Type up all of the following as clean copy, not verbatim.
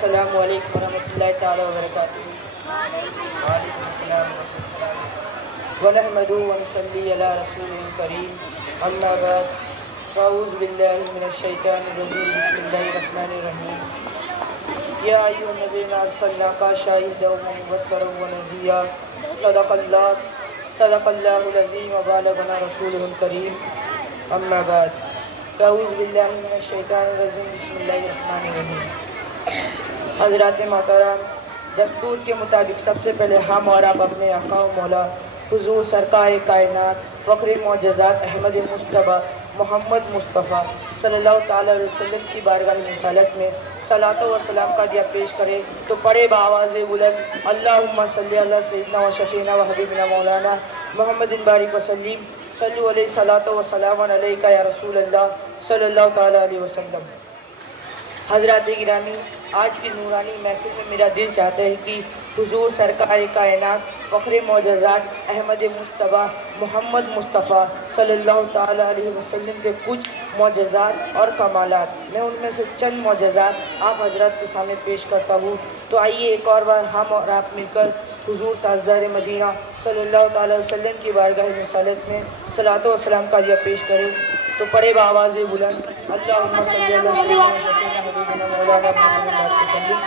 السلام علیکم ورحمۃ اللہ تعالیٰ وبرکاتہ۔ وعلیکم السلام ورحمۃ اللہ ونحمدہ ونصلی علی رسول کریم، اما بعد فاعوذ باللہ من الشیطان الرجیم، بسم اللہ الرحمن الرحیم۔ یا ایھا الذین ارسلناک شاہدا ومبشرا ونذیرا، صدق اللہ العظیم وبلغنا رسولہ الکریم، اما بعد فاعوذ باللہ من الشیطان الرجیم، بسم اللہ الرحمن الرحیم۔ حضرات محترم، دستور کے مطابق سب سے پہلے ہم اور آپ اپنے آقا و مولا حضور سرکار کائنات فخر معجزات احمد مصطفیٰ محمد مصطفیٰ صلی اللہ تعالیٰ علیہ وسلم کی بارگاہ رسالت میں صلاۃ و سلام کا دیا پیش کرے تو پڑھے بآواز بلند اللہم صلی علی سیدنا و شفیعنا و حبیبنا مولانا محمد بارک وسلم، صلو علیہ صلاۃ و سلام علیکہ یا رسول اللہ صلی اللہ تعالیٰ علیہ وسلم۔ حضرات گرامی، آج کی نورانی محفل میں میرا دل چاہتا ہے کہ حضور سرکار کائنات فخر معجزات احمد مصطفیٰ محمد مصطفیٰ صلی اللہ تعالیٰ علیہ وسلم کے کچھ معجزات اور کمالات، میں ان میں سے چند معجزات آپ حضرات کے سامنے پیش کرتا ہوں۔ تو آئیے ایک اور بار ہم اور آپ مل کر حضور تاجدار مدینہ صلی اللہ تعالیٰ علیہ وسلم کی بارگاہ رسالت میں صلاۃ و سلام کا دیا پیش کریں تو پڑھے بآواز بلند اللہم صلی علی سیدنا و شفیعنا حبیبنا مولانا محمد بارک وسلم۔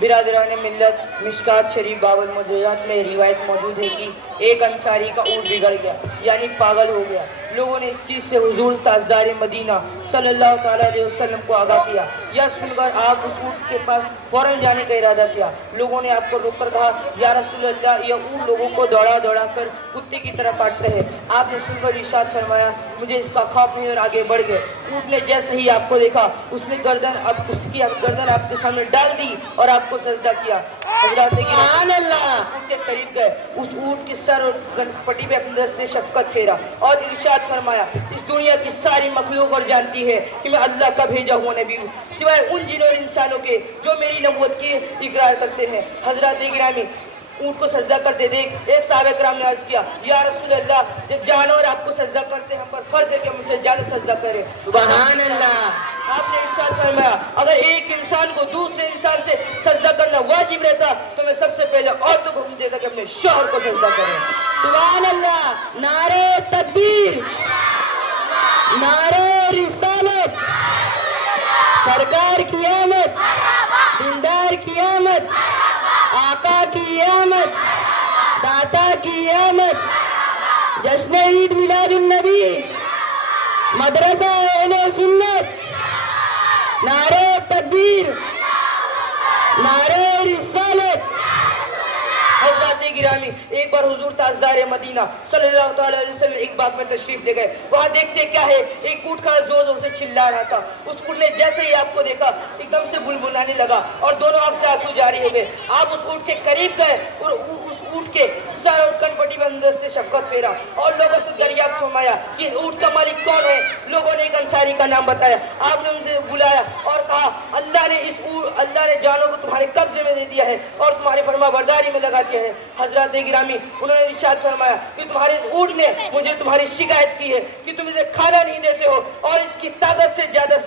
برادران ملت، مشکات شریف باب المعجزات میں روایت موجود ہے کہ ایک انصاری کا اونٹ بگڑ گیا، یعنی پاگل ہو گیا۔ لوگوں نے اس چیز سے حضور تاجدار مدینہ صلی اللہ تعالیٰ علیہ وسلم کو آگاہ کیا۔ یہ سن کر آپ اس اونٹ کے پاس فوراً جانے کا ارادہ کیا۔ لوگوں نے آپ کو روک کر کہا، یا رسول اللہ، یہ اونٹ لوگوں کو دوڑا دوڑا کر کتے کی طرح کاٹتے ہیں۔ آپ نے سن کر ارشاد فرمایا، مجھے اس کا خوف نہیں، اور آگے بڑھ گئے۔ اونٹ نے جیسے ہی آپ کو دیکھا، اس نے گردن آپ کے سامنے ڈال دی اور آپ کو سجدہ کیا۔ حضرات سبحان اللہ، اونٹ کے قریب گئے، اس اونٹ کی سر اور پٹی پہ اپنے دست شفقت پھیرا اور ارشاد فرمایا، اس دنیا کی ساری مخلوق اور جانتی ہے کہ میں اللہ کا بھیجا ہوا نبی ہوں، سوائے ان جنوں اور انسانوں کے جو میری نبوت کی اقرار کرتے ہیں۔ حضرات گرامی، اونٹ کو سجدہ کرتے دیکھ ایک صحابہ کرام نے عرض کیا، یا رسول اللہ، جب جانور آپ کو سجدہ کرتے ہیں، ہم پر فرض ہے کہ مجھ سے زیادہ سجدہ کرے۔ سبحان اللہ۔ آپ نے ارشاد فرمایا، اگر ایک انسان کو دوسرے انسان سے سجدہ کرنا واجب رہتا تو میں سب سے پہلے عورتوں کو حکم دیتا کہ اپنے شوہر کو سجدہ کریں۔ سبحان اللہ۔ نعرہ تکبیر، نعرہ رسالت، سرکار کی آمد، دیندار کی آمد، آقا کی آمد، داتا کی آمد، جشن عید میلاد النبی، مدرسہ اہل سنت، نعرہ تکبیر، نعرہ رسالت۔ حضرات گرامی، ایک بار حضور تاجدار مدینہ صلی اللہ تعالیٰ علیہ وسلم ایک باغ میں تشریف لے گئے۔ وہاں دیکھتے کیا ہے، ایک اونٹ کا زور زور سے چلا رہا تھا۔ اس اونٹ نے جیسے ہی آپ کو دیکھا، ایک دم سے بلبلانے لگا اور دونوں آنکھ سے آنسو جاری ہو گئے۔ آپ اس اونٹ کے قریب گئے اور اس اونٹ کے سر اور کن پٹی پر اندر سے شفقت پھیرا اور لوگوں سے دریافت فرمایا کہ اونٹ کا مالک کون ہے۔ لوگوں نے ایک انصاری کا نام بتایا۔ آپ نے ان سے بلایا اور کہا، اللہ نے جانوں کو تمہارے قبضے میں دے دیا ہے اور تمہاری فرما برداری میں لگا دیا ہے۔ حضرات گرامی، انہوں نے ارشاد فرمایا کہ تمہارے اونٹ نے مجھے تمہاری شکایت کی ہے کہ تم اسے کھانا نہیں دیتے ہو اور اس کی طاقت سے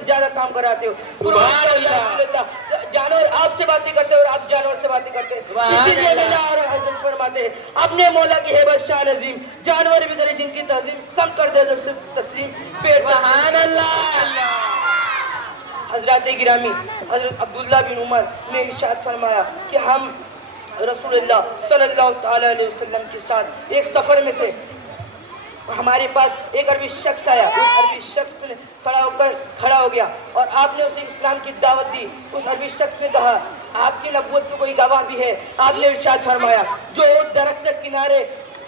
زیادہ کام کراتے ہو۔ سبحان اللہ۔ جانور آپ سے باتیں کرتے اور آپ جانور سے باتیں کرتے، اسی لیے حضرت فرماتے ہیں، اپنے مولا کی ہیبت شان عظیم، جانور بھی کرے جن کی تعظیم، سم کر دے جب سے تسلیم پیٹ۔ سبحان اللہ۔ حضرات گرامی، حضرت عبداللہ بن عمر نے ارشاد فرمایا کہ ہم رسول اللہ صلی اللہ تعالیٰ علیہ وسلم کے ساتھ ایک سفر میں تھے۔ ہمارے پاس ایک عربی شخص آیا، اس عربی شخص نے کھڑا ہو گیا اور آپ نے اسے اسلام کی دعوت دی۔ اس عربی شخص نے کہا، آپ کی نبوت میں کوئی گواہ بھی ہے؟ آپ نے ارشاد فرمایا، جو درخت کے کنارے،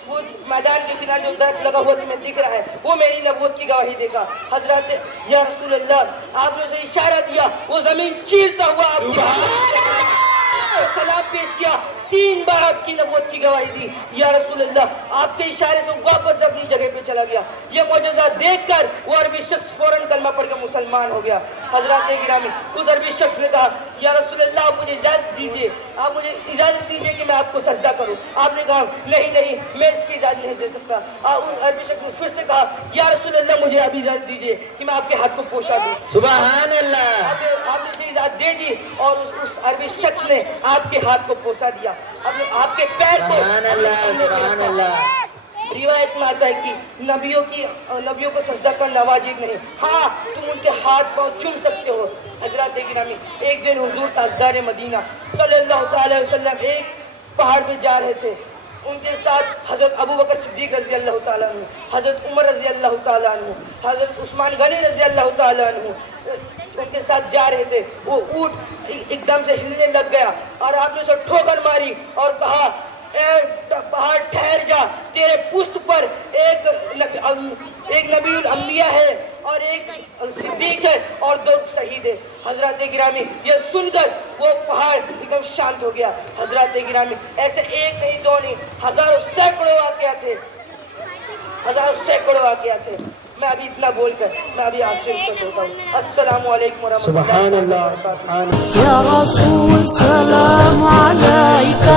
وہ میدان کے کنارے جو درخت لگا ہوا تمہیں دکھ رہا ہے، وہ میری نبوت کی گواہی دے گا۔ حضرت یا رسول اللہ، آپ نے اسے اشارہ دیا، وہ زمین چیرتا ہوا آپ کی سلام پیش کیا، 3 بار آپ کی نبوت کی گواہی دی۔ یا رسول اللہ، آپ کے اشارے سے واپس اپنی جگہ پہ چلا گیا۔ یہ معجزہ دیکھ کر وہ عربی شخص فوراً کلمہ پڑھ کر مسلمان ہو گیا۔ حضرات گرامی اس عربی شخص نے کہا یا رسول اللہ آپ مجھے اجازت دیجیے, آپ مجھے اجازت دیجیے کہ میں آپ کو سجدہ کروں. آپ نے کہا نہیں نہیں میں اس کی اجازت نہیں دے سکتا. اس عربی شخص نے پھر سے کہا یا رسول اللہ مجھے ابھی اجازت دیجیے کہ میں آپ کے ہاتھ کو پوشا دوں. سبحان اللہ. آپ نے اسے اجازت دے دی اور اس عربی شخص نے آپ کے ہاتھ کو پوسا دیا, آپ کے پیر کو. سبحان اللہ سبحان اللہ. روایت میں آتا ہے کہ نبیوں کو سجدہ کرنا واجب نہیں, ہاں تم ان کے ہاتھ پاؤں چوم سکتے ہو. حضرات گرامی ایک دن حضور تاجدار مدینہ صلی اللہ تعالی وسلم ایک پہاڑ پہ جا رہے تھے. ان کے ساتھ حضرت ابو بکر صدیق رضی اللہ تعالیٰ عنہ, حضرت عمر رضی اللہ تعالیٰ عنہ, حضرت عثمان غنی رضی اللہ تعالیٰ عنہ ان کے ساتھ جا رہے تھے. وہ اونٹ ایک دم سے ہلنے لگ گیا اور آپ نے اسے ٹھوکر ماری اور کہا اے پہاڑ ٹھہر جا, تیرے پشت پر ایک نبی الانبیاء ہے اور ایک صدیق ہے اور 2 شہید ہے. حضرات گرامی یہ سن کر وہ پہاڑ ایک دم شانت ہو گیا. حضرات گرامی ایسے ایک نہیں 2 نہیں, ہزاروں سینکڑوں واقعات تھے, ہزاروں سینکڑوں واقعات تھے. میں ابھی اتنا بول کر میں ابھی آپ سے رخصت ہوتا ہوں. السلام علیکم ورحمۃ اللہ سبحان اللہ وبرکاتہ. سبحان اللہ. يا رسول سلام عليك